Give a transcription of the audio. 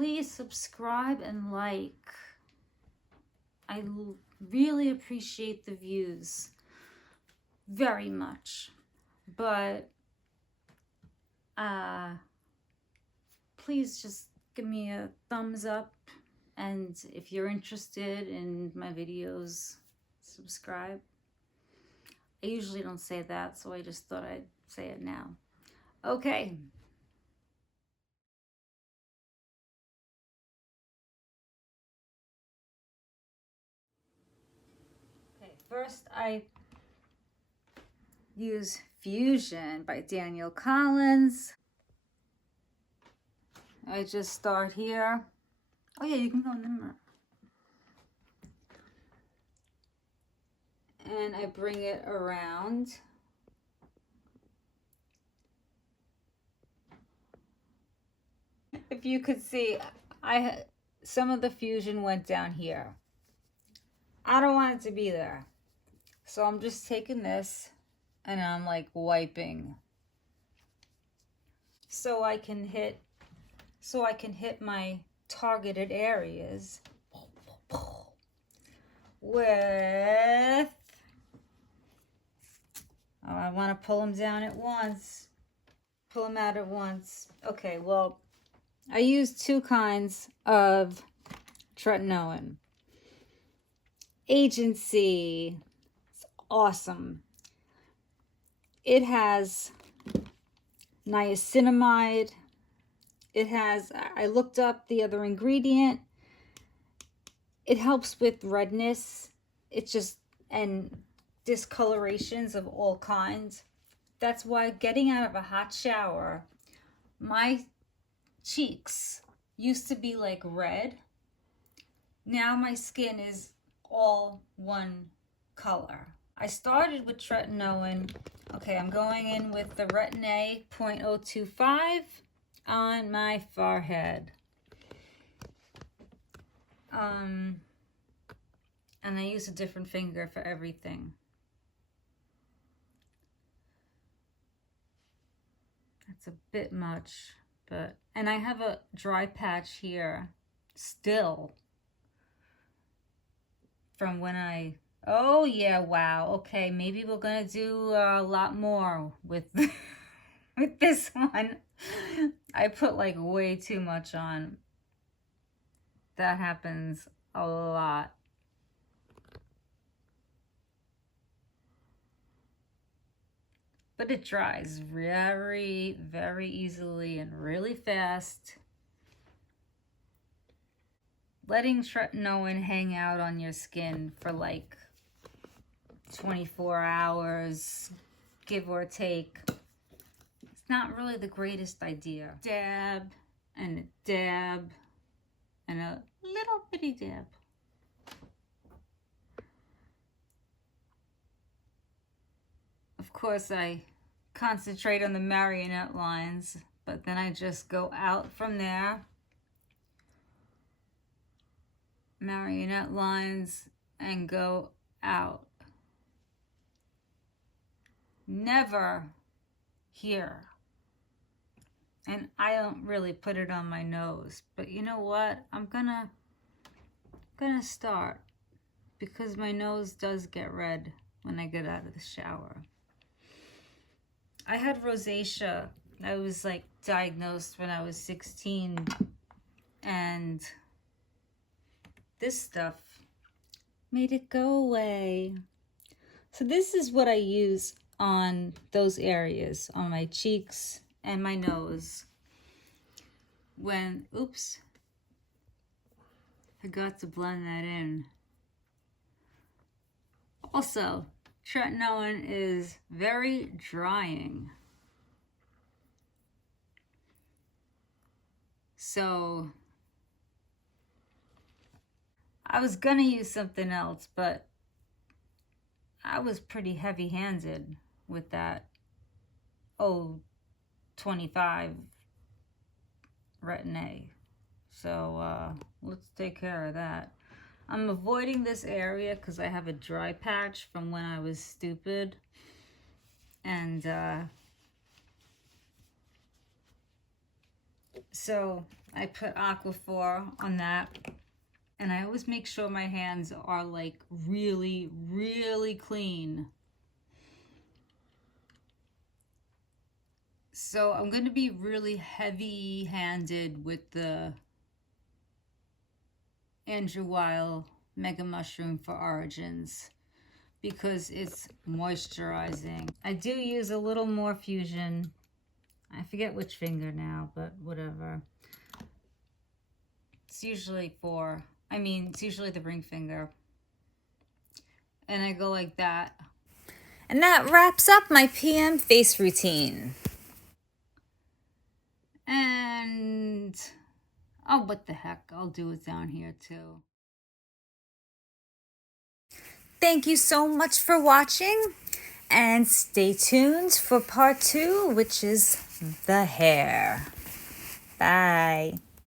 please subscribe and like. I really appreciate the views very much, but please just give me a thumbs up, and if you're interested in my videos, subscribe. I usually don't say that, so I just thought I'd say it now. Okay. Okay, first I use Fusion by Daniel Collins. I just start here. Oh yeah, you can go in the mirror. And I bring it around. If you could see, some of the Fusion went down here. I don't want it to be there. So I'm just taking this and I'm like wiping. So I can hit my targeted areas with, oh, I want to pull them down at once. Pull them out at once. Okay, well, I use two kinds of Tretinoin. Agency. It's awesome. It has niacinamide. It has, I looked up the other ingredient. It helps with redness. It's just, and discolorations of all kinds. That's why getting out of a hot shower, my cheeks used to be like red. Now my skin is all one color. I started with Tretinoin. Okay, I'm going in with the Retin-A 0.025 on my forehead. And I use a different finger for everything. That's a bit much, but, and I have a dry patch here still from when I, oh yeah, wow, okay, maybe we're gonna do a lot more with with this one. I put like way too much on. That happens a lot. But it dries very, very easily and really fast. Letting Tretinoin hang out on your skin for like 24 hours, give or take, it's not really the greatest idea. Dab and a dab and a little bitty dab. Of course, I concentrate on the marionette lines, but then I just go out from there. Marionette lines and go out. Never here. And I don't really put it on my nose, but you know what? I'm gonna start, because my nose does get red when I get out of the shower. I had rosacea. I was like diagnosed when I was 16, and this stuff made it go away. So this is what I use on those areas, on my cheeks and my nose. When, oops, forgot to blend that in. Also, Tretinoin is very drying. So I was gonna use something else, but I was pretty heavy-handed with that 0.25 Retin-A. So let's take care of that. I'm avoiding this area because I have a dry patch from when I was stupid. And So I put Aquaphor on that. And I always make sure my hands are like really, really clean. So I'm going to be really heavy-handed with the Andrew Weil Mega Mushroom for Origins because it's moisturizing. I do use a little more Fusion. I forget which finger now, but whatever. It's usually it's usually the ring finger. And I go like that. And that wraps up my PM face routine. And, oh, what the heck, I'll do it down here too. Thank you so much for watching, and stay tuned for part 2, which is the hair. Bye.